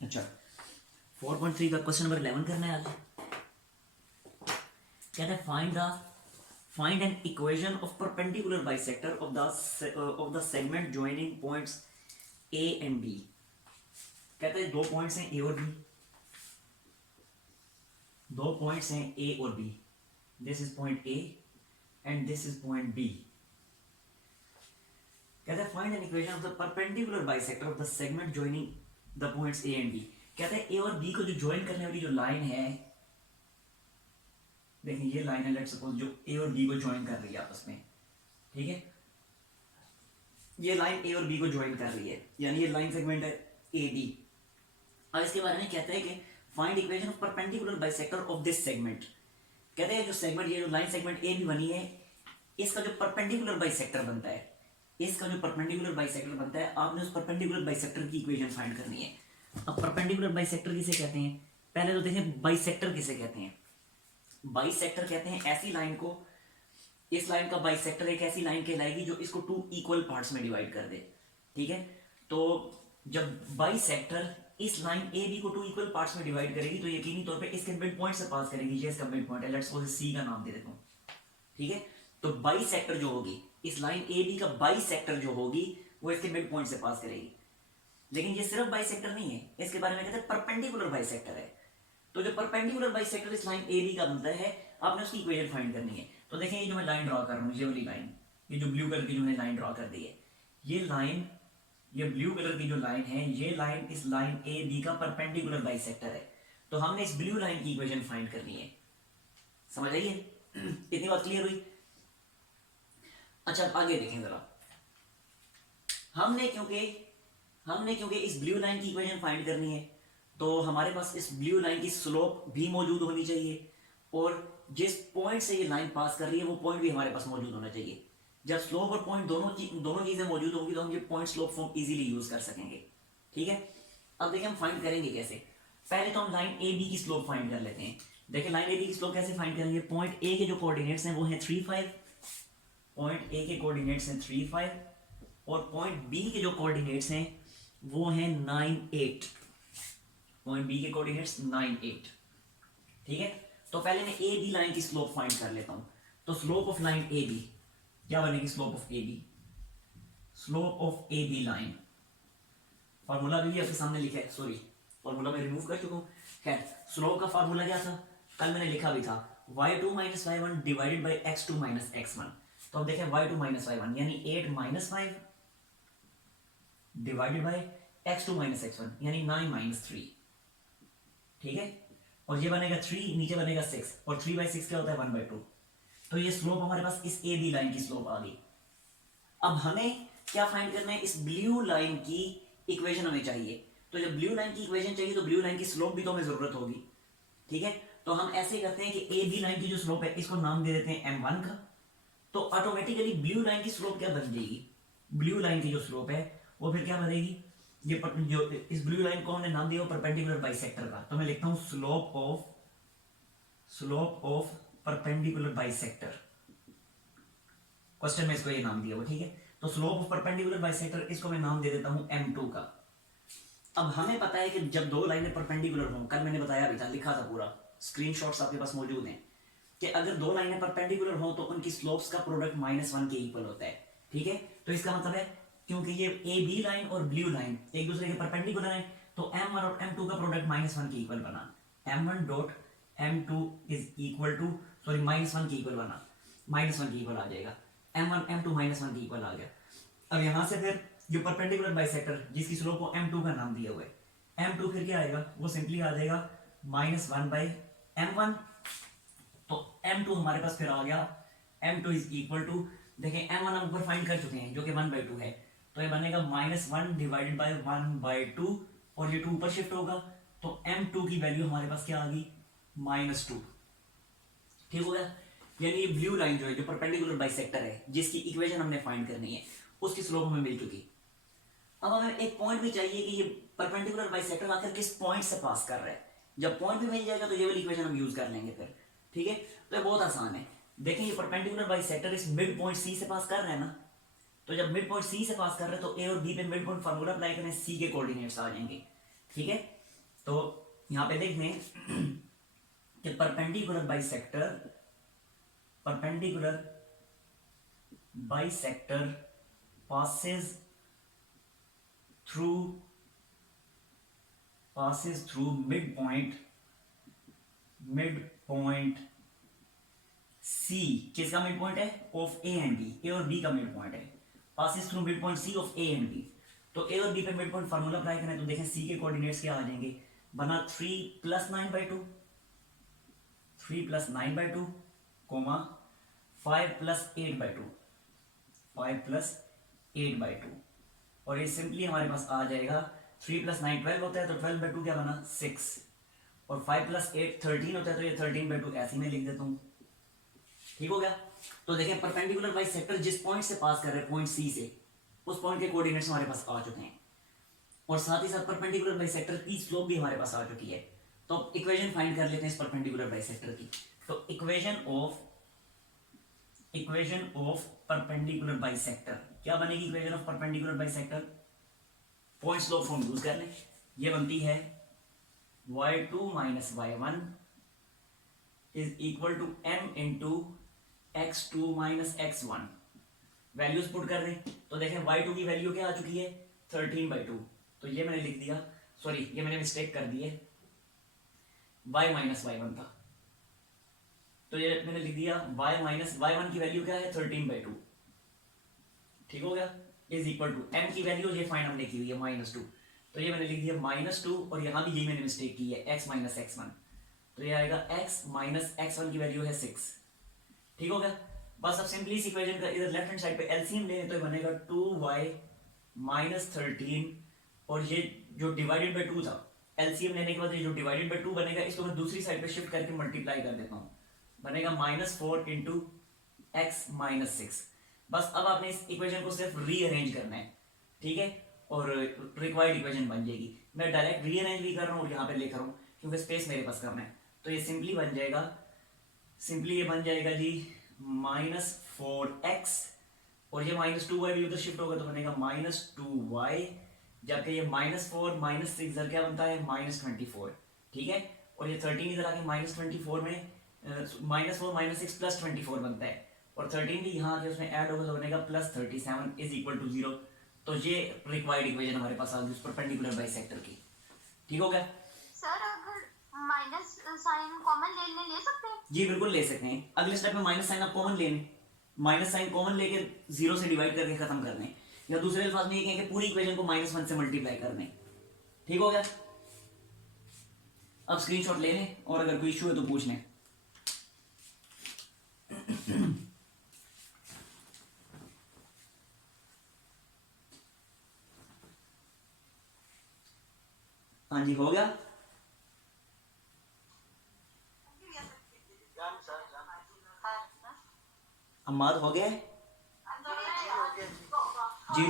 अच्छा 4.3 का question number 11 करना है आज। कहता है find an equation of perpendicular bisector of the segment joining points A and B. कहते हैं दो पॉइंट्स हैं ए और बी, दो पॉइंट्स हैं ए और B. This is point A and this is point B. कहता है find an equation of the perpendicular bisector of the segment joining the points A and B. कहता है ए और बी को जो ज्वाइन करने वाली जो लाइन है, देखिए ये लाइन है, लेट्स सपोज जो ए और बी को ज्वाइन कर रही है आपस में, ठीक है। ये लाइन ए और बी को ज्वाइन कर रही है, यानी ये लाइन सेगमेंट है ए बी। अब इसके बारे में कहता है कि find equation of perpendicular bisector of this segment. कहते हैं जो सेगमेंट, ये जो लाइन सेगमेंट ए बी बनी है, इसका जो परपेंडिकुलर बाइसेक्टर बनता है, इसका जो परपेंडिकुलर बाइसेक्टर बनता है, आपने उस परपेंडिकुलर बाइसेक्टर की इक्वेशन फाइंड करनी है। अब परपेंडिकुलर बाइसेक्टर किसे कहते हैं, पहले तो देखें बाइसेक्टर किसे कहते हैं। बाइसेक्टर कहते हैं ऐसी लाइन को, इस लाइन का बाइसेक्टर एक ऐसी लाइन कहलाएगी जो इसको टू इक्वल पार्ट्स में डिवाइड कर दे, ठीक है। तो जब बाइसेक्टर इस लाइन ए बी को टू इक्वल पार्ट्स में डिवाइड करेगी तो यकीनी तौर पे इसके मिड पॉइंट से पास करेगी। ये इसका मिड पॉइंट है, लेट्स सपोज सी का नाम दे देता हूं, ठीक है। तो बाइसेक्टर जो होगी, इस लाइन ए बी का बाइसेक्टर जो होगी वो इसके मिड पॉइंट से पास करेगी। लेकिन ये सिर्फ बाइसेक्टर नहीं है, इसके बारे में कहते हैं परपेंडिकुलर बाइसेक्टर है। तो जो परपेंडिकुलर बाइसेक्टर इस लाइन ए बी का बनता है, आपने उसकी इक्वेशन फाइंड करनी है। तो देखिए ये जो मैं लाइन ड्रॉ कर रहा हूँ, ये वाली लाइन, ये जो ब्लू कलर की जो मैंने लाइन ड्रॉ कर दी है, ये लाइन, ये ब्लू कलर की जो लाइन है, ये लाइन इस लाइन ए बी का परपेंडिकुलर बाइसेक्टर है। तो हमने इस ब्लू लाइन की इक्वेशन फाइंड करनी है। समझ आइए, इतनी बात क्लियर हुई। अच्छा आगे देखें जरा, हमने क्योंकि इस ब्लू लाइन की इक्वेशन फाइंड करनी है, तो हमारे पास इस ब्लू लाइन की स्लोप भी मौजूद होनी चाहिए, और जिस पॉइंट से ये लाइन पास कर रही है वो पॉइंट भी हमारे पास मौजूद होना चाहिए। जब स्लोप और पॉइंट दोनों चीजें मौजूद होंगी तो हम ये point slope form easily use कर सकेंगे, ठीक है। अब देखिए हम फाइंड करेंगे कैसे। पहले तो हम लाइन ए बी की स्लोप फाइंड कर लेते हैं। देखिए लाइन ए बी की स्लोप कैसे फाइंड करेंगे। पॉइंट ए के जो कोऑर्डिनेट्स हैं वो हैं 3 5, पॉइंट ए के कोऑर्डिनेट्स हैं 3 5, और पॉइंट बी के जो कोऑर्डिनेट्स हैं वो हैं 9 8। पॉइंट बी के कोऑर्डिनेट्स 9 8, ठीक है। तो पहले मैं ए बी लाइन की स्लोप फाइंड कर लेता हूं। तो slope of line A B क्या बनेगी, slope of A B, slope of A B line, formula भी आपके सामने लिखा है, सॉरी फार्मूला मैं रिमूव कर चुका हूं। खैर स्लोप का फार्मूला क्या था, कल मैंने लिखा भी था, y2 minus y1 divided by x2 minus x1। तो अब देखें y2 माइनस y1 यानी 8 minus 5 divided by x2 minus x1 यानी 9 माइनस 3, ठीक है। और ये बनेगा 3, नीचे बनेगा 6, और 3/6 क्या होता है 1/2। तो ये स्लोप हमारे पास इस ए बी लाइन की स्लोप आ गई। अब हमें क्या फाइंड करना है, इस ब्लू लाइन की इक्वेशन हमें चाहिए। तो जब ब्लू लाइन की इक्वेशन चाहिए तो ब्लू लाइन की स्लोप भी तो हमें जरूरत होगी, ठीक है। तो हम ऐसे करते हैं कि ए बी लाइन की जो स्लोप है इसको नाम दे देते हैं m1 का। तो ऑटोमेटिकली ब्लू लाइन की स्लोप क्या बन जाएगी, ब्लू लाइन की जो स्लोप है वो फिर क्या बनेगी, ये जो इस ब्लू लाइन को हमने नाम दिया परपेंडिकुलर बाइसेक्टर का। तो मैं लिखता हूं slope of perpendicular bisector. Question में इसको ये नाम दिया हुआ, ठीक है। तो स्लोप ऑफ परपेंडिकुलर बाइसेक्टर, इसको मैं नाम दे देता हूं m2 का। अब हमें पता है कि जब दो लाइनें परपेंडिकुलर हों, कल मैंने बताया भी था, लिखा था पूरा, स्क्रीनशॉट्स आपके पास मौजूद हैं, कि अगर दो लाइनें परपेंडिकुलर हो तो उनकी स्लोप्स का प्रोडक्ट -1 के इक्वल होता है, ठीक है। तो इसका मतलब है क्योंकि ये ए बी लाइन और ब्लू लाइन एक दूसरे के परपेंडिकुलर हैं, तो m1 और m2 का प्रोडक्ट -1 के इक्वल बना, m1 dot m2 is equal to, sorry -1 के इक्वल बना, -1 के इक्वल आ जाएगा, m1 m2 -1 के इक्वल आ गया। अब यहां से फिर जो परपेंडिकुलर बाइसेक्टर जिसकी स्लोप को m2 का नाम दिया हुआ है, m2 फिर क्या आएगा, वो सिंपली आ जाएगा -1/m1। तो m2 हमारे पास फिर आ गया, m2 इज इक्वल टू, देखें m1 हम ऊपर फाइंड कर चुके हैं जो कि 1/2 है, तो ये बनेगा -1 डिवाइडेड बाय 1/2, और ये 2 ऊपर शिफ्ट होगा, तो m2 की वैल्यू हमारे पास क्या आ गई, -2, ठीक हो गया। यानी ये ब्लू लाइन जो है, जो परपेंडिकुलर बाइसेक्टर है, जिसकी इक्वेशन हमने फाइंड करनी है, उसकी स्लोप हमें मिल चुकी। अब हमें एक पॉइंट भी चाहिए कि ये परपेंडिकुलर बाइसेक्टर आखिर किस पॉइंट से पास कर रहा है। जब पॉइंट भी मिल जाएगा तो ये वाली इक्वेशन हम यूज कर लेंगे फिर, ठीक है। तो ये बहुत आसान है। देखें ये परपेंडिकुलर बाइसेक्टर इस मिड पॉइंट सी से पास कर रहा है ना, तो जब मिड पॉइंट सी से पास कर रहे हैं तो ए और बी पे मिड पॉइंट फार्मूला अप्लाई करें, सी के कोऑर्डिनेट्स आ जाएंगे, ठीक है। तो यहाँ पे देख लें कि perpendicular bisector passes through midpoint C, किसका मिड पॉइंट है? Of A and B, A और बी का मिड पॉइंट है, passes through midpoint C of A and B. तो ए और बी पे मिड पॉइंट फार्मूला अप्लाई करें तो देखें सी के कोऑर्डिनेट्स क्या आ जाएंगे, बना 3 + 9/2, 3 + 9/2, 5 + 8/2, 5 + 8/2, और ये सिंपली हमारे पास आ जाएगा 3 + 9 12 होता है, तो 12/2 क्या बना 6, और 5 + 8 13 होता है, तो ये 13/2 ऐसे में लिख देता हूँ। ठीक हो गया। तो देखें परपेंडिकुलर बाइसेक्टर जिस पॉइंट से पास कर रहे हैं, पॉइंट सी से, उस पॉइंट के कोऑर्डिनेट्स हमारे पास आ चुके हैं, और साथ ही साथ परपेंडिकुलर बाइसेक्टर की स्लोप भी हमारे पास आ चुकी है। तो अब इक्वेशन फाइंड कर लेते हैं इस परपेंडिकुलर बाइसेक्टर की। तो इक्वेशन ऑफ परपेंडिकुलर बाइसेक्टर क्या बनेगी? Equation of perpendicular bisector point slope form use कर लें, ये बनती है y2 - y1 is equal to m into x2 - x1। Values put कर दें तो देखें y2 की वैल्यू क्या आ चुकी है 13/2, तो ये मैंने लिख दिया, सॉरी ये मैंने मिस्टेक कर दी है, y - y1 था, तो ये मैंने लिख दिया y - y1 की वैल्यू क्या है 13/2। ठीक हो गया। इज इक्वल टू m की वैल्यू ये फाइंड हमने की हुई है -2, तो ये मैंने लिख दिया -2, और यहां भी यही मैंने मिस्टेक की है x - x1, तो ये आएगा x - x1 की वैल्यू है 6। ठीक हो गया। बस अब सिंपली इस इक्वेशन का इधर लेफ्ट हैंड साइड पे एलसीएम लें तो ये बनेगा 2y - 13, और ये जो डिवाइडेड बाय 2 था, एलसीएम लेने के बाद ये जो डिवाइडेड बाय 2 बनेगा, इसको मैं दूसरी साइड पे शिफ्ट करके मल्टीप्लाई कर देता हूँ, बनेगा -4 इंटू x - 6। बस अब आपने इस इक्वेशन को सिर्फ रीअरेंज करना है, ठीक है, और रिक्वायर्ड इक्वेशन बन जाएगी। मैं डायरेक्ट रीअरेंज भी कर रहा हूँ और यहाँ पे लिख रहा हूँ क्योंकि स्पेस मेरे पास करना है। तो ये सिंपली बन जाएगा, सिंपली ये बन जाएगा जी -4x, और ये -2y भी उधर शिफ्ट होगा तो बनेगा -2y, जबकि ये -4 - 6 इधर क्या बनता है -24। ठीक है, और ये 13 इधर आके -24 में -4 - 6 + 24 बनता है, और 13 भी यहाँ आके उसमें ऐड होगा तो बनेगा +37 इज इक्वल टू 0। तो ये रिक्वायर्ड इक्वेशन हमारे पास आ गई उस परपेंडिकुलर बाइसेक्टर की। ठीक हो गया सर, अगर माइनस साइन कॉमन ले सकते हैं? जी बिल्कुल ले सकते हैं। अगले स्टेप में माइनस साइन आप कॉमन ले लें, माइनस साइन कॉमन लेके 0 से डिवाइड करके खत्म कर दें, या दूसरे अल्फाज में ये कहें कि पूरी इक्वेशन को -1 से मल्टीप्लाई कर दें। ठीक हो गया। अब स्क्रीनशॉट ले लें और अगर कोई इशू है तो पूछ लें। हाँ जी हो गया। अम्माद हो गया जी,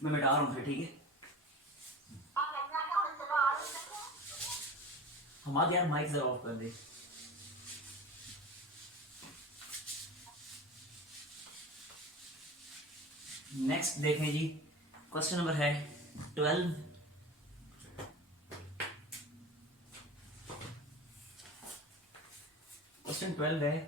मैं मिटा रहा हूँ फिर। ठीक है हमाद यार माइक जरा ऑफ कर दे। नेक्स्ट देखें जी, क्वेश्चन नंबर है 12। क्वेश्चन 12 है,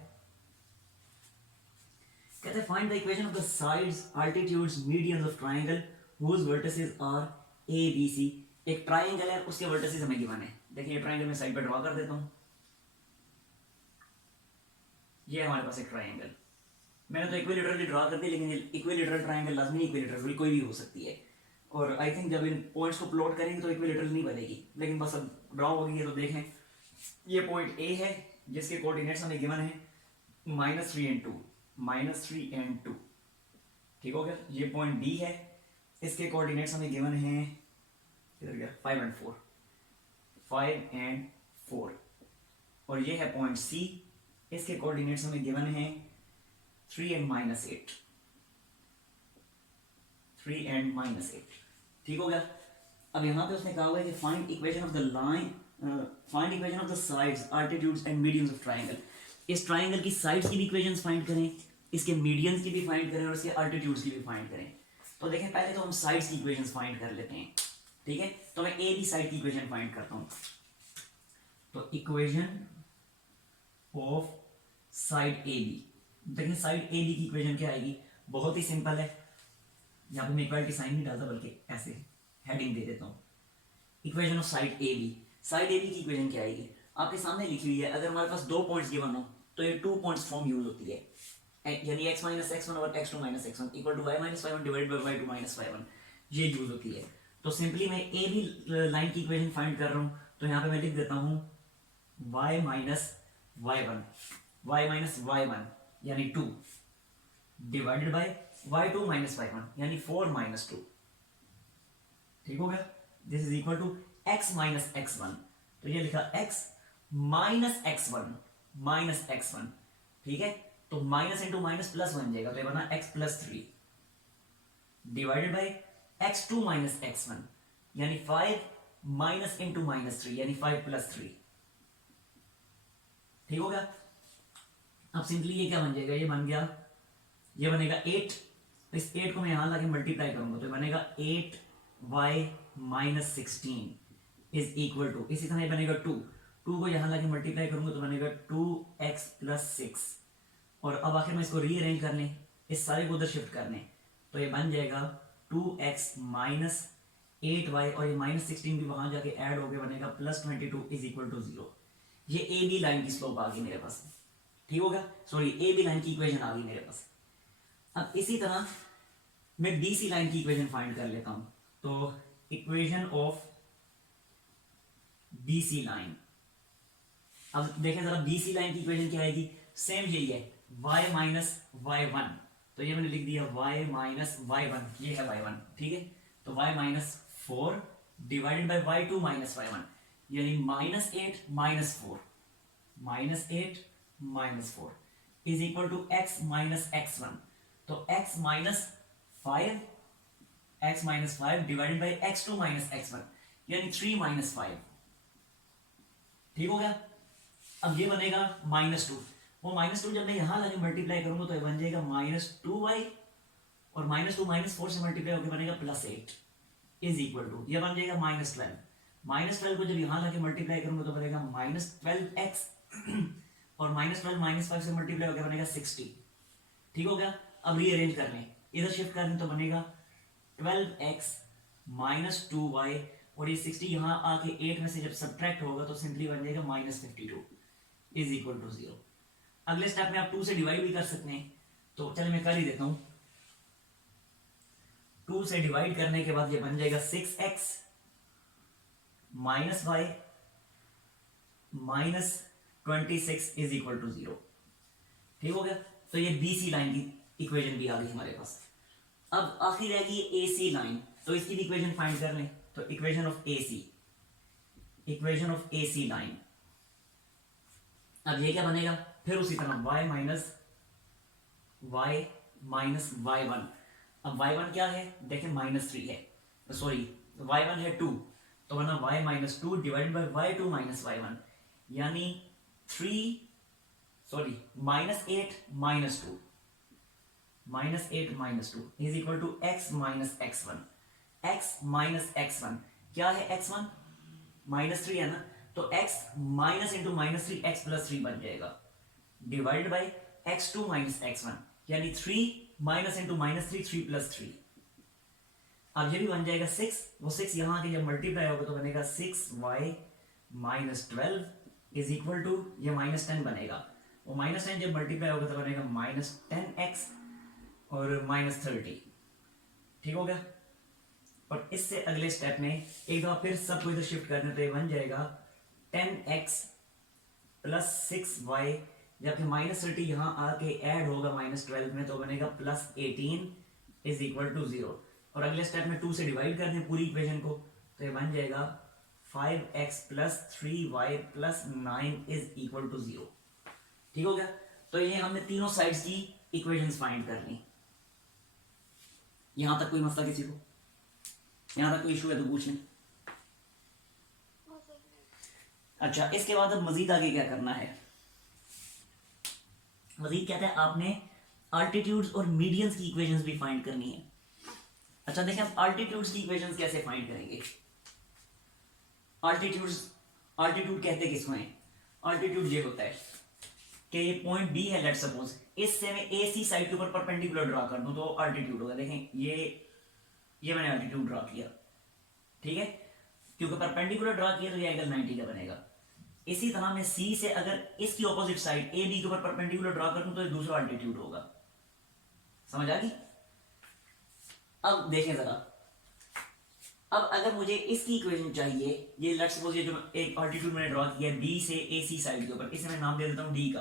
कहते हैं find the equation of the sides altitudes medians of triangle whose vertices are A B C. एक ट्रायंगल है, उसके वर्टिसेस हमें गिवन है। देखिए ट्रायंगल में साइड पे ड्रॉ कर देता हूं। ये हमारे पास एक ट्रायंगल, मैंने तो इक्विलेटरली ड्रॉ कर दी, लेकिन इक्विलेटरल ट्रायंगल लाजमी इक्विलेटरल कोई भी हो सकती है, और आई थिंक जब इन पॉइंट्स को प्लॉट करेंगे तो इक्विलेटरल नहीं बनेगी, लेकिन बस अब ड्रॉ हो गई है। तो देखें ये पॉइंट ए है जिसके कोऑर्डिनेट्स हमें गिवन है -3 and 2। ठीक हो गया। ये पॉइंट बी है, इसके कोऑर्डिनेट्स हमें गिवन है किधर गया 5 and 4, और ये है पॉइंट सी, इसके कोऑर्डिनेट्स हमें गिवन है 3 and -8, 3 and -8। ठीक हो गया। अब यहाँ पे उसने कहा हुआ है कि find equation of the line, find equation of the sides altitudes and medians of triangle. इस ट्रायंगल की साइड्स की भी इक्वेशंस फाइंड करें, इसके मीडियंस की भी फाइंड करें, और इसके अल्टीट्यूड्स की भी फाइंड करें। तो देखें पहले तो हम साइड्स की इक्वेशंस फाइंड कर लेते हैं, ठीक है। तो मैं ए बी साइड की इक्वेशन फाइंड करता हूं। तो equation of side A B, देखिए साइड ए बी की इक्वेशन क्या आएगी, बहुत ही सिंपल है। यहाँ पे मैं इक्वालिटी साइन नहीं डालता बल्कि ऐसे हेडिंग दे देता हूँ। Equation of side A B, side A B की इक्वेशन क्या आएगी, आपके सामने लिखी हुई है। अगर हमारे पास 2 पॉइंट्स गिवन हो तो ये 2 पॉइंट्स फॉर्म यूज होती है, यानी x माइनस x1 और x2 minus x1 equal to y minus y1 divide by y2 minus y1, ये यूज होती है। तो सिंपली मैं ए बी लाइन की इक्वेशन फाइंड कर रहा हूँ, तो यहाँ पे मैं लिख देता हूँ y माइनस y1 यानी 2 divided by y2 minus y1 यानी 4 माइनस 2, ठीक हो गया। This is equal to x minus x1, तो ये लिखा x माइनस x1, ठीक है। तो माइनस इंटू माइनस प्लस बन जाएगा, तो ये बना x plus 3 divided by x2 minus x1 यानी 5 माइनस इंटू माइनस 3 यानी 5 प्लस 3, ठीक हो गया। अब सिंपली ये क्या बन जाएगा, ये बन गया, ये बनेगा 8। इस 8 को मैं यहां लाके मल्टीप्लाई करूंगा तो बनेगा 8y minus 16 is equal to, इसी तरह बनेगा 2 को यहां लाके मल्टीप्लाई करूंगा तो बनेगा 2x प्लस 6। और अब आखिर में इसको रीअरेंज कर लें, इस सारे को उधर शिफ्ट कर लें, तो ये बन जाएगा 2x माइनस 8y और ये माइनस 16 भी वहां जाके ऐड हो गया, बनेगा प्लस 22 इज इक्वल टू 0। ये ए बी लाइन की स्लोप आ गई मेरे पास, ठीक होगा, सॉरी ए बी लाइन की इक्वेशन आ गई मेरे पास। अब इसी तरह मैं बी सी लाइन की इक्वेशन फाइंड कर लेता हूं। तो equation of B C line, अब देखें जरा बी सी लाइन की इक्वेशन क्या आएगी, सेम यही है y माइनस y1, तो ये मैंने लिख दिया y माइनस y1, ये है y1, ठीक है। तो y minus 4 divided by y2 minus y1 यानी minus 8 minus 4 is equal to x minus x1। तो x minus 5 divided by x2 minus x1 यानी 3 माइनस 5, ठीक हो गया। अब ये बनेगा -2, वो -2 जब मैं यहां लाके मल्टीप्लाई करूंगा तो ये बन जाएगा -2y और -2 -4 से मल्टीप्लाई होकर बनेगा +8 इज इक्वल टू, ये बन जाएगा -12 को जब यहां लाके मल्टीप्लाई करूंगा तो बनेगा -12x और -12 -5 से मल्टीप्लाई होकर बनेगा 60, ठीक हो गया। अब रीअरेंज कर लें, इधर शिफ्ट कर लें तो बनेगा 12x माइनस 2y और ये 60 यहां आके 8 में से जब सब्ट्रैक्ट होगा तो सिंपली बन जाएगा -52 इज इक्वल टू 0। अगले स्टेप में आप 2 से डिवाइड भी कर सकते हैं, तो चलिए मैं कर ही देता हूं। 2 से डिवाइड करने के बाद ये बन जाएगा 6x minus y minus 26 is equal to 0, ठीक हो गया। तो ये बी सी लाइन की इक्वेशन भी आ गई हमारे पास। अब आखिर रहेगी ए सी लाइन, तो इसकी भी इक्वेशन फाइंड कर लें। तो equation of A C line, अब ये क्या बनेगा, फिर उसी तरह y माइनस y1। अब y1 क्या है, देखें -3 है, सॉरी y1 है 2, तो बना y minus 2 divided by y2 minus y1 यानी -8 minus 2 is equal to x minus x1 क्या है, x1 -3 है ना, तो x minus into -3 x plus 3 बन जाएगा divided by x2 minus x1 यानी 3 माइनस इंटू -3 3 प्लस 3। अब ये भी बन जाएगा 6, वो 6 यहां के जब मल्टीप्लाई होगा तो बनेगा 6y minus 12 is equal to, ये -10 बनेगा, वो -10 जब मल्टीप्लाई होगा तो बनेगा -10x और -30, ठीक हो गया। और इससे अगले स्टेप में एक दफा फिर सबको इधर शिफ्ट करने, तो ये बन जाएगा 10x प्लस 6y, जबकि -30 यहां आके ऐड होगा -12 में तो बनेगा +18 इज इक्वल टू 0। और अगले स्टेप में 2 से डिवाइड कर दें पूरी इक्वेशन को, तो ये बन जाएगा 5x plus 3y plus 9 is equal to 0, ठीक हो गया। तो ये हमने तीनों साइड्स की इक्वेशंस फाइंड कर ली। यहां तक कोई मसला किसी को, यहां तक कोई इशू है तो पूछ लें। अच्छा, इसके बाद अब मजीद आगे क्या करना है, मजीद कहते हैं आपने अल्टीट्यूड्स और मीडियंस की इक्वेशंस भी फाइंड करनी है। अच्छा देखें हम अल्टीट्यूड्स की इक्वेशंस कैसे फाइंड करेंगे। अल्टीट्यूड कहते किसको हैं? अल्टीट्यूड ये होता है कि ये पॉइंट बी है, लेट सपोज इससे मैं ए सी साइड के ऊपर परपेंडिकुलर ड्रा कर दूं तो अल्टीट्यूड होगा। देखें ये मैंने अल्टीट्यूड ड्रा किया, ठीक है, क्योंकि परपेंडिकुलर ड्रा किया तो ये एंगल 90 का बनेगा। इसी तरह मैं सी से अगर इसकी ऑपोजिट साइड ए बी के ऊपर परपेंडिकुलर ड्रा कर दूं तो ये दूसरा अल्टीट्यूड होगा। समझ आ गई? अब देखें जरा, अब अगर मुझे इसकी इक्वेशन चाहिए, ये लेट्स सपोज ये जो एक अल्टीट्यूड मैंने ड्रॉ किया है बी से ए सी साइड के ऊपर, इसे मैं नाम दे देता हूं डी का।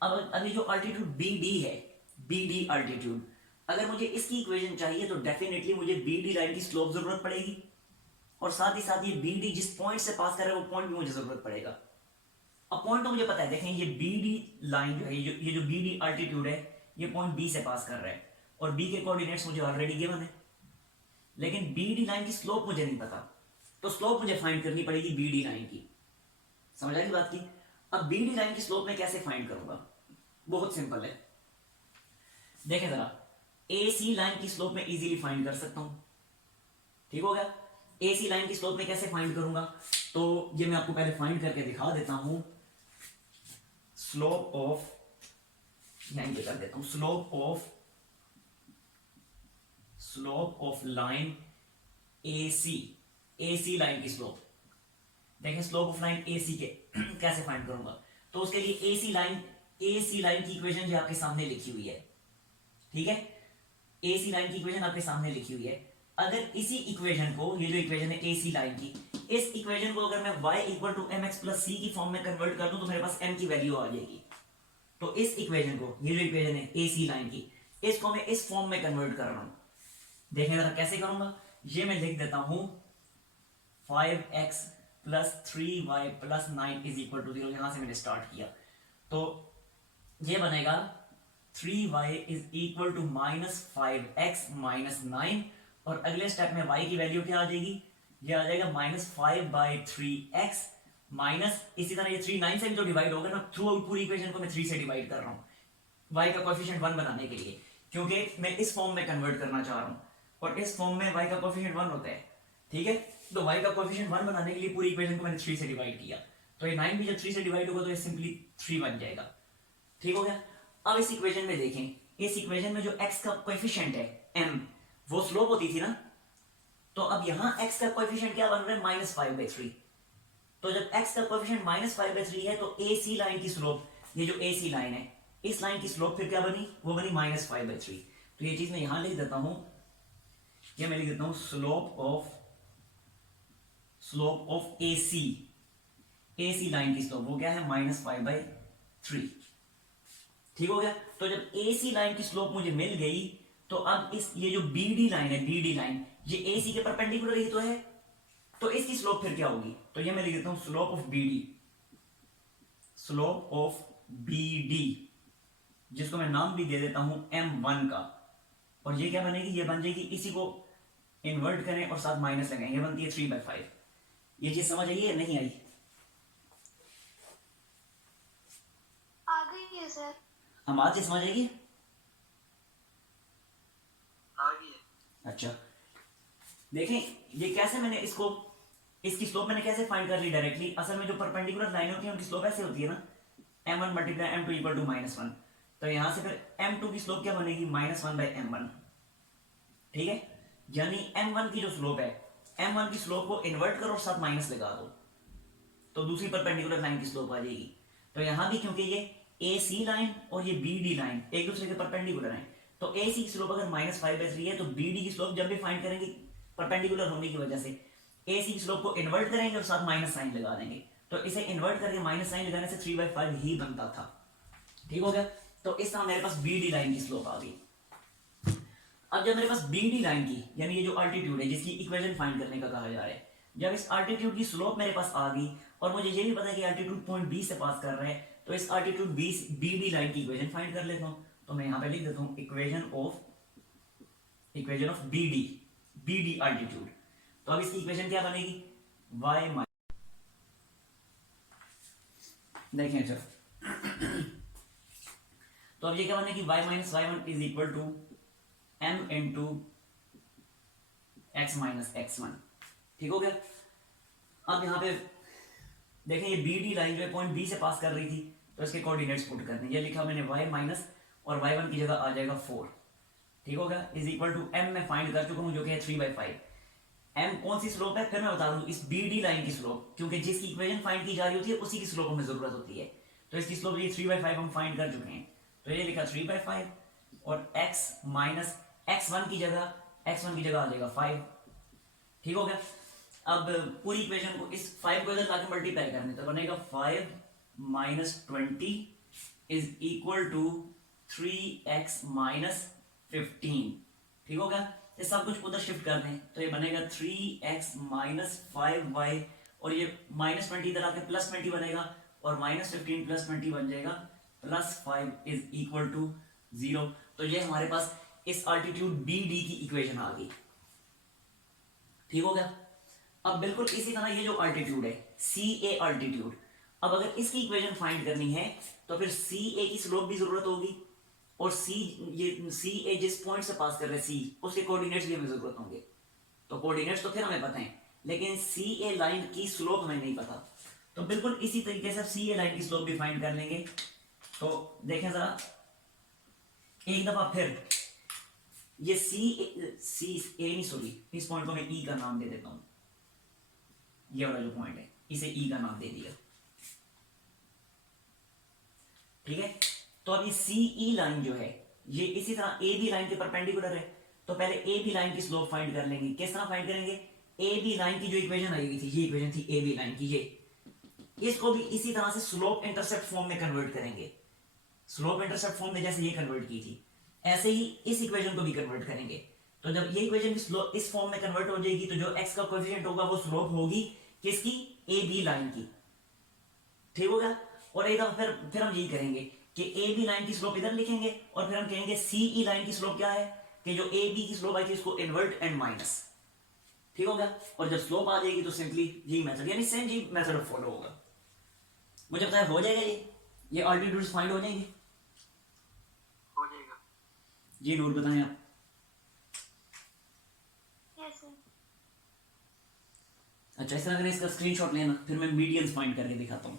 अब अभी जो अल्टीट्यूड बी डी है, बी डी अल्टीट्यूड, अगर मुझे इसकी इक्वेशन चाहिए तो डेफिनेटली मुझे बी डी लाइन की स्लोप जरूरत पड़ेगी, और साथ ही साथ ये बी डी जिस पॉइंट से पास कर रहा है वो पॉइंट भी मुझे जरूरत पड़ेगा। अब पॉइंट तो मुझे पता है, देखें ये बी डी लाइन जो है, ये जो बी डी अल्टीट्यूड है, ये पॉइंट बी से पास कर रहा है और बी के कोऑर्डिनेट्स मुझे ऑलरेडी गिवन है, लेकिन बी डी लाइन की स्लोप मुझे नहीं पता, तो स्लोप मुझे फाइंड करनी पड़ेगी बी डी लाइन की। समझ आई बात की? अब बी डी लाइन की स्लोप मैं कैसे फाइंड करूंगा? बहुत सिंपल है, देखें जरा, ए सी लाइन की स्लोप मैं इजीली फाइंड कर सकता हूं, ठीक हो गया। ए सी लाइन की स्लोप मैं कैसे फाइंड करूंगा? तो ये मैं आपको पहले फाइंड करके दिखा देता हूं। स्लोप ऑफ, यहां पे कर देता हूं, slope of line A C line की स्लोप। देखें slope of line A C के कैसे फाइंड करूंगा? तो उसके लिए ए सी लाइन की इक्वेशन जो आपके सामने लिखी हुई है, ठीक है, ए सी लाइन की इक्वेशन आपके सामने लिखी हुई है। अगर इसी इक्वेशन को, ये जो इक्वेशन है ए सी लाइन की, इस इक्वेशन को अगर मैं y equal to M X plus C की फॉर्म में कन्वर्ट कर दूं तो मेरे पास m की वैल्यू आ जाएगी। तो इस इक्वेशन को, ये जो इक्वेशन है ए सी लाइन की, इसको मैं इस फॉर्म में कन्वर्ट कर रहा हूं। देखने जरा कैसे करूंगा, ये मैं लिख देता हूं 5x plus 3y plus 9 is equal to 0। यहां से मैंने स्टार्ट किया तो ये बनेगा 3y is equal to minus 5x minus 9, और अगले स्टेप में y की वैल्यू क्या आ जाएगी? ये आ जाएगा माइनस 5/3x माइनस, इसी तरह ये 3 9 से भी तो डिवाइड होगा ना, थ्रू आउट पूरी इक्वेशन को मैं 3 से डिवाइड कर रहा हूं y का कोएफिशिएंट 1 बनाने के लिए, क्योंकि मैं इस फॉर्म में कन्वर्ट करना चाह रहा हूं और इस फॉर्म में y का कोएफिशिएंट 1 होता है, ठीक है। तो y का कोएफिशिएंट 1 बनाने के लिए पूरी इक्वेशन को मैंने 3 से डिवाइड किया, तो ये 9 भी जब 3 से डिवाइड होगा तो ये सिंपली 3 बन जाएगा, ठीक हो गया। अब इस इक्वेशन में देखें, इस इक्वेशन में जो x का कोएफिशिएंट है m, वो स्लोप होती थी ना, तो अब यहां x का कोएफिशिएंट क्या बन रहा है? -5/3। तो जब x का कोएफिशिएंट -5/3 है तो ए सी लाइन की स्लोप, ये जो ए सी लाइन है, इस लाइन की स्लोप फिर क्या बनी? वो बनी -5/3। तो ये चीज मैं यहां लिख देता हूं, ये मैं लिख देता हूं slope of A C line की स्लोप, वो क्या है? -5/3, ठीक हो गया। तो जब ए सी लाइन की स्लोप मुझे मिल गई तो अब ये जो बी डी लाइन है, बी डी लाइन, ये ए सी के परपेंडिकुलर ही तो है, तो इसकी स्लोप फिर क्या होगी? तो ये मैं लिख देता हूं स्लोप ऑफ बी डी, जिसको मैं नाम भी दे देता हूं m1 का, और ये क्या बनेगी? ये बन जाएगी, इसी को इन्वर्ट करें और साथ माइनस लगाएं, ये बनती है 3/5। ये चीज समझ आई है? नहीं आई? आ गई है सर। हम आज से समझ आएगी? आ गई है। अच्छा देखें, ये कैसे मैंने इसकी स्लोप मैंने कैसे फाइंड कर ली डायरेक्टली। असल में जो परपेंडिकुलर लाइन होती है उनकी स्लोप ऐसे होती है ना, m1 multiply m2 equal to -1, तो यहां से फिर m2 की स्लोप क्या बनेगी? -1/m1, ठीक है। यानी m1 की जो स्लोप है, m1 की स्लोप को इन्वर्ट करो और साथ माइनस लगा दो, तो दूसरी परपेंडिकुलर लाइन की स्लोप आ जाएगी। तो यहां भी क्योंकि ये ए सी लाइन और ये बी डी लाइन एक दूसरे के परपेंडिकुलर हैं, तो ए सी की स्लोप अगर -5/3 है तो बी डी की स्लोप जब भी फाइंड करेंगे परपेंडिकुलर होने की वजह से ए सी की स्लोप को इन्वर्ट करेंगे और साथ माइनस साइन लगा देंगे, तो इसे इन्वर्ट करके माइनस साइन लगाने से 3/5 ही बनता था, ठीक हो गया। तो इस तरह मेरे पास बी डी लाइन की स्लोप आ गई। अब जब मेरे पास बी डी लाइन की, यानी ये जो अल्टीट्यूड है जिसकी इक्वेशन फाइंड करने का कहा जा रहा है, जब इस अल्टीट्यूड की स्लोप मेरे पास आ गई और मुझे ये भी पता है कि अल्टीट्यूड पॉइंट बी से पास कर रहा है, तो इस अल्टीट्यूड बी डी लाइन की इक्वेशन फाइंड कर लेता हूं। तो मैं यहां पे लिख देता हूं equation of B D altitude. तो अब इसकी इक्वेशन क्या बनेगी? y माइनस, देखें सर, तो अब ये क्या बनेगी? y minus y1 is equal to m into x minus x1। ठीक हो गया। अब यहाँ पे देखें ये बी डी लाइन जो है पॉइंट बी से पास कर रही थी, तो इसके कोऑर्डिनेट्स पुट करने हैं। ये लिखा मैंने y माइनस और y1 की जगह आ जाएगा 4। ठीक होगा। इज इक्वल टू m मैं फाइंड कर चुका हूँ जो कि है 3/5। m कौन सी स्लोप है फिर मैं बता दूं, इस बी डी लाइन की स्लोप, क्योंकि जिसकी इक्वेशन फाइंड की जा रही होती है उसी की स्लोप हमें जरूरत होती है। तो इसकी स्लोप ये 3/5 हम फाइंड कर चुके हैं। तो ये लिखा 3/5 और x माइनस x1 की जगह आ जाएगा 5। ठीक हो गया। अब पूरी इक्वेशन को इस 5 को इधर लाके मल्टीप्लाई करने तो बनेगा 5 minus 20 is equal to 3x minus 15। ठीक हो गया। ये सब कुछ उधर शिफ्ट कर दें तो ये बनेगा 3x माइनस 5y और ये माइनस 20 इधर आके प्लस 20 बनेगा और माइनस 15 प्लस 20 बन जाएगा प्लस 5 इज इक्वल टू 0। तो ये हमारे पास इस अल्टीट्यूड बी डी की इक्वेशन आ गई। ठीक हो गया। अब बिल्कुल इसी तरह ये जो अल्टीट्यूड है सी ए अल्टीट्यूड, अब अगर इसकी इक्वेशन फाइंड करनी है तो फिर सी ए की स्लोप भी जरूरत होगी और सी ए जिस पॉइंट से पास कर रहे हैं सी उसके कोऑर्डिनेट्स भी हमें जरूरत होंगे। तो कोऑर्डिनेट्स तो फिर हमें पता है लेकिन सी ए लाइन की स्लोप हमें नहीं पता। तो बिल्कुल इसी तरीके से सी ए लाइन की स्लोप भी फाइंड कर लेंगे। तो देखें जरा एक दफा फिर ये सी ए नहीं सॉरी इस पॉइंट को मैं ई का नाम दे देता हूं। ये वाला जो पॉइंट है इसे ई का नाम दे दिया। ठीक है। तो अब ये सी ई लाइन जो है ये इसी तरह ए बी लाइन के परपेंडिकुलर है। तो पहले ए बी लाइन की स्लोप फाइंड कर लेंगे। किस तरह फाइंड करेंगे, ए बी लाइन की जो इक्वेशन आई हुई थी ये इक्वेशन थी ए बी लाइन की, ये इसको भी इसी तरह से स्लोप इंटरसेप्ट फॉर्म में कन्वर्ट करेंगे। स्लोप इंटरसेप्ट फॉर्म में जैसे ये कन्वर्ट की थी ऐसे ही इस इक्वेशन को भी कन्वर्ट करेंगे। तो जब ये इक्वेशन की स्लोप इस फॉर्म में कन्वर्ट हो जाएगी तो जो x का कोएफिशिएंट होगा वो स्लोप होगी किसकी, ए बी लाइन की। ठीक होगा। और एक दफा फिर हम यही करेंगे कि ए बी लाइन की स्लोप इधर लिखेंगे और फिर हम कहेंगे सी ई लाइन की स्लोप क्या है कि जो ए बी की स्लोप आई थी इसको इन्वर्ट एंड माइनस। ठीक होगा। और जब स्लोप आ जाएगी तो सिंपली यही मेथड यानी सेम यही मेथड फॉलो होगा। मुझे पता है हो जाएगा ये अल्टीट्यूड्स फाइंड हो जाएंगे। हो जाएगा जी नूर बताएं आप। Yes sir. अच्छा इस तरह अगर इसका स्क्रीनशॉट लेना फिर मैं मीडियंस फाइंड करके दिखाता हूँ।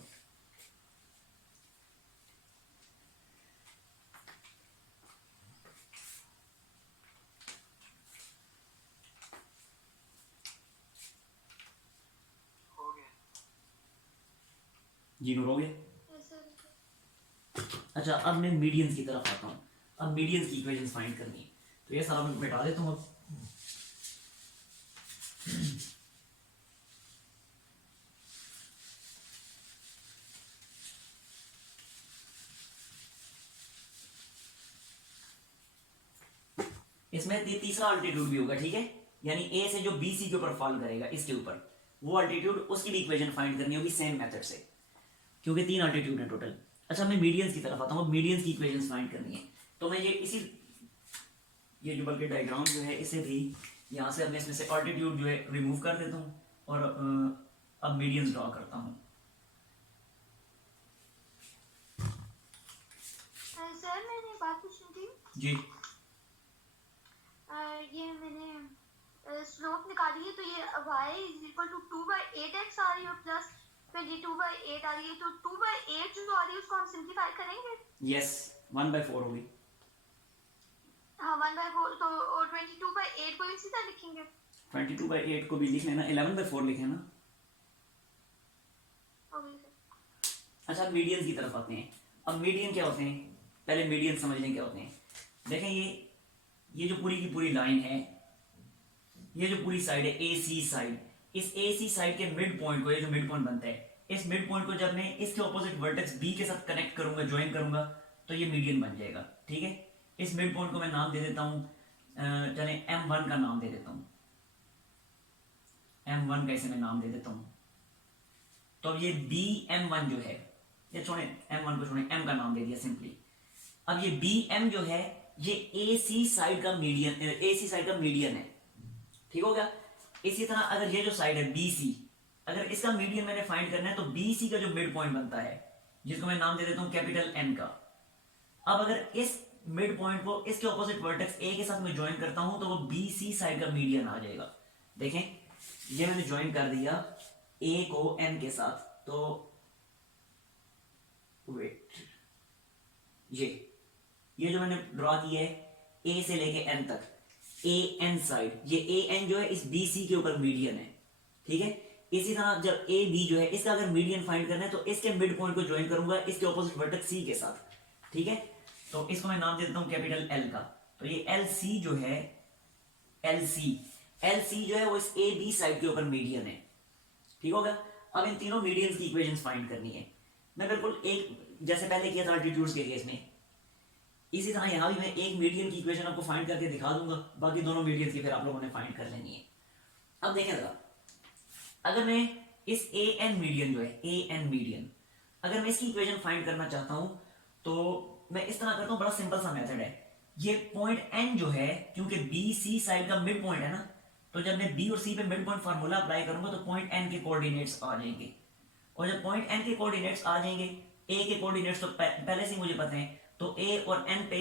हो गया जी नूर हो गया। Yes sir. अच्छा अब मैं मीडियंस की तरफ आता हूँ। अब मीडियंस की इक्वेशंस फाइंड करनी है तो ये सारा मैं मिटा देता हूँ अब। इसमें ये तीसरा अल्टीट्यूड भी होगा। ठीक है। यानी ए से जो बी सी के ऊपर फॉल करेगा इसके ऊपर वो अल्टीट्यूड उसकी भी इक्वेशन फाइंड करनी होगी सेम मेथड से, क्योंकि 3 अल्टीट्यूड है टोटल। अच्छा मैं मीडियंस की तरफ आता हूँ। मीडियंस की इक्वेशंस फाइंड करनी है तो मैं ये जो बल्कि डायग्राम जो है इसे भी यहाँ से अब मैं इसमें से अल्टीट्यूड जो है रिमूव कर देता हूँ और अब मीडियंस ड्रॉ करता हूँ। सर मैंने बात पूछनी थी। जी ये मैंने स्लोप निकाली है तो ये y is equal to 2/8x आ रही है प्लस 22/8 आ रही है। तो 2/8 जो आ रही है उसको हम सिंप्लीफाई करेंगे। यस 1/4 होगी। हाँ 1/4 तो और 22/8 को इसी तरह लिखेंगे। 22/8 को भी लिख लेना, 11/4 लिखे ना। Okay sir. अच्छा मीडियंस की तरफ आते हैं। अब मीडियन क्या होते हैं पहले मीडियन समझ लें क्या होते हैं। देखें ये जो पूरी की पूरी लाइन है, ये जो पूरी साइड है ए सी साइड, इस ए सी साइड के मिड पॉइंट को, ये जो मिड पॉइंट बनता है, इस मिड पॉइंट को जब मैं इसके ऑपोजिट वर्टेक्स बी के साथ कनेक्ट करूंगा, ज्वाइन करूंगा तो ये मीडियन बन जाएगा। ठीक है। इस मिड पॉइंट को मैं नाम दे देता हूं, चले M1 का नाम दे देता हूं। M1 का इसे मैं नाम दे देता हूं। तो अब ये BM1 जो है, ये छोड़े M1 को छोड़े, M का नाम दे दिया सिंपली। अब ये BM जो है ये AC साइड का मीडियन है। ठीक हो गया। इसी तरह अगर ये जो साइड है BC, अगर इसका मीडियन मैंने फाइंड करना है तो BC का जो मिड पॉइंट बनता है जिसको मैं नाम दे देता हूं कैपिटल N का। अब अगर इस मिड पॉइंट को इसके ऑपोजिट वर्टेक्स A के साथ मैं ज्वाइन करता हूं तो वो BC साइड का मीडियन आ जाएगा। देखें ये मैंने ज्वाइन कर दिया ए को एन के साथ, तो वेट ये जो मैंने ड्रॉ किया है ए से लेके एन तक, ए एन साइड, ये ए एन जो है इस बी सी के ऊपर मीडियन है, ठीक है। इसी तरह जब ए बी जो है इसका अगर मीडियन फाइंड करना है तो इसके मिड पॉइंट को ज्वाइन करूंगा इसके ऑपोजिट वर्टेक्स सी के साथ, ठीक है। तो इसको मैं नाम दे देता हूं कैपिटल एल का। तो ये एल सी जो है, एल सी जो है वो इस ए बी साइड के ऊपर मीडियन है, ठीक होगा। अब इन तीनों मीडियंस की इक्वेशंस फाइंड करनी है। मैं बिल्कुल एक जैसे पहले किया था अल्टीट्यूड्स के केस में, इसी तरह यहां भी मैं एक मीडियन की इक्वेशन आपको फाइंड करके दिखा दूंगा, बाकी दोनों मीडियंस की फिर आप लोगों ने फाइंड कर लेनी है। अब देखें जरा, अगर मैं इस ए एन मीडियन जो है, ए एन मीडियन, अगर मैं इसकी इक्वेशन फाइंड करना चाहता हूं तो मैं इस तरह करता हूं, बड़ा सिंपल सा मेथड है। ये पॉइंट एन जो है, क्योंकि बी सी साइड का मिड पॉइंट है ना, तो जब मैं बी और सी पे मिड पॉइंट फार्मूला अप्लाई करूंगा तो पॉइंट एन के कोऑर्डिनेट्स आ जाएंगे, और जब पॉइंट एन के कोऑर्डिनेट्स आ जाएंगे, ए के कोऑर्डिनेट्स तो पहले से मुझे पता है, तो ए और एन पे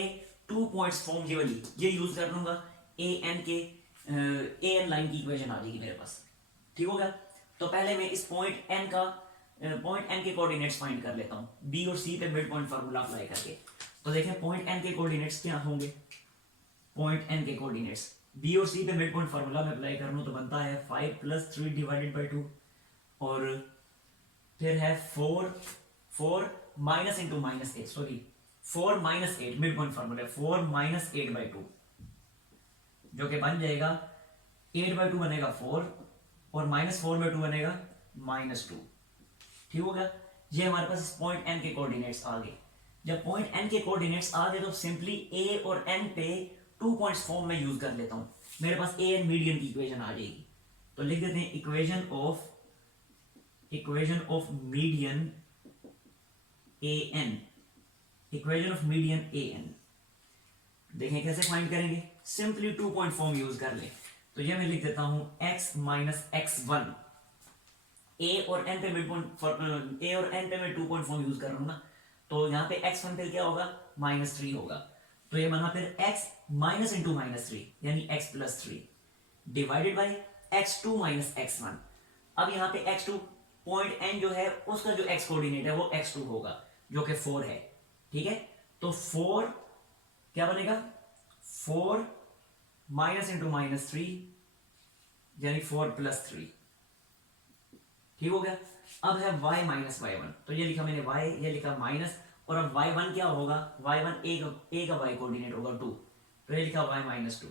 2 पॉइंट्स फॉर्म की वाली ये यूज कर लूंगा, ए एन के ए एन लाइन की इक्वेशन आ जाएगी मेरे पास, ठीक होगा। तो पहले मैं इस पॉइंट एन के कोऑर्डिनेट्स फाइंड कर लेता हूं बी और सी पे मिड पॉइंट फार्मूला अप्लाई करके। तो देखें पॉइंट एन के कोऑर्डिनेट्स क्या होंगे, पॉइंट एन के कोऑर्डिनेट्स बी और सी पे मिड पॉइंट फार्मूला में अप्लाई करूं तो बनता है 5 + 3 डिवाइडेड बाय 2, और फिर है 4 minus into minus 8, sorry 4 - 8 mid point formula 4 - 8/2, जो कि बन जाएगा 8/2 बनेगा 4 और -4/2 बनेगा -2, ठीक होगा। ये हमारे पास पॉइंट एन के कोऑर्डिनेट्स आ गए। जब पॉइंट एन के कोऑर्डिनेट्स आ गए तो सिंपली ए और एन पे 2 पॉइंट्स फॉर्म में यूज कर लेता हूं, मेरे पास ए एन मीडियन की इक्वेशन आ जाएगी। तो लिख देते हैं equation of median A N, equation of median A N. देखें कैसे फाइंड करेंगे, सिंपली 2 पॉइंट फॉर्म यूज कर ले। तो ये मैं लिख देता हूं x - x1, ए और एन पे मिड पॉइंट, ए और एन पे मैं 2 पॉइंट फॉर्म यूज कर लूंगा, तो यहां पे x1 फिर क्या होगा, -3 होगा। तो ये बना फिर x माइनस इंटू -3 यानी x + 3 divided by x2 - x1। अब यहाँ पे x2 पॉइंट n जो है उसका जो x कोऑर्डिनेट है वो x2 होगा, जो कि 4 है, ठीक है। तो 4 क्या बनेगा, 4 माइनस इंटू -3 यानी 4 + 3, ठीक हो गया। अब है y - y1, तो ये लिखा मैंने y, ये लिखा माइनस, और अब y1 क्या होगा, y1 a का y कोऑर्डिनेट होगा 2, तो ये लिखा y - 2।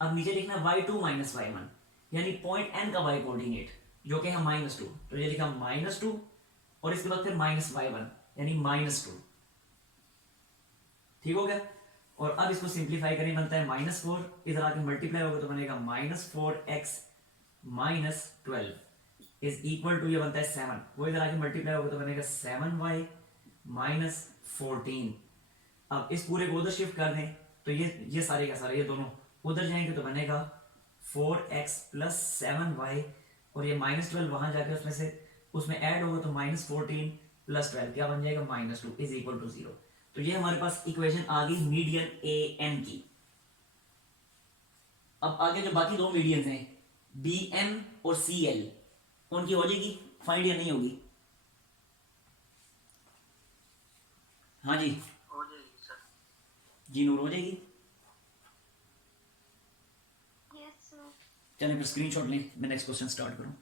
अब नीचे लिखना y2 - y1 यानी पॉइंट n का y कोऑर्डिनेट जो कि है -2, तो ये लिखा -2 और इसके बाद फिर -y1 यानी -2, ठीक हो गया। और अब इसको सिंप्लीफाई करें, बनता है -4, इधर आके मल्टीप्लाई होगा तो बनेगा -4x - 12 इज इक्वल टू, ये बनता है 7, वो इधर आके मल्टीप्लाई होगा तो बनेगा 7y - 14। अब इस पूरे को उधर शिफ्ट कर दें तो ये सारे का सारे ये दोनों उधर जाएंगे तो बनेगा 4x + 7y, और ये -12 वहां जाके उसमें ऐड होगा तो -14 + 12 क्या बन जाएगा, -2 इज इक्वल टू 0। तो ये हमारे पास इक्वेशन आ गई मीडियन ए एन की। अब आगे जो बाकी 2 मीडियंस हैं बी एम और सी एल, उनकी हो जाएगी फाइंड या नहीं होगी? हाँ जी, हो जाएगी सर। जी नूर, हो जाएगी। Yes sir. चलें फिर स्क्रीनशॉट लें, मैं नेक्स्ट क्वेश्चन स्टार्ट करूं।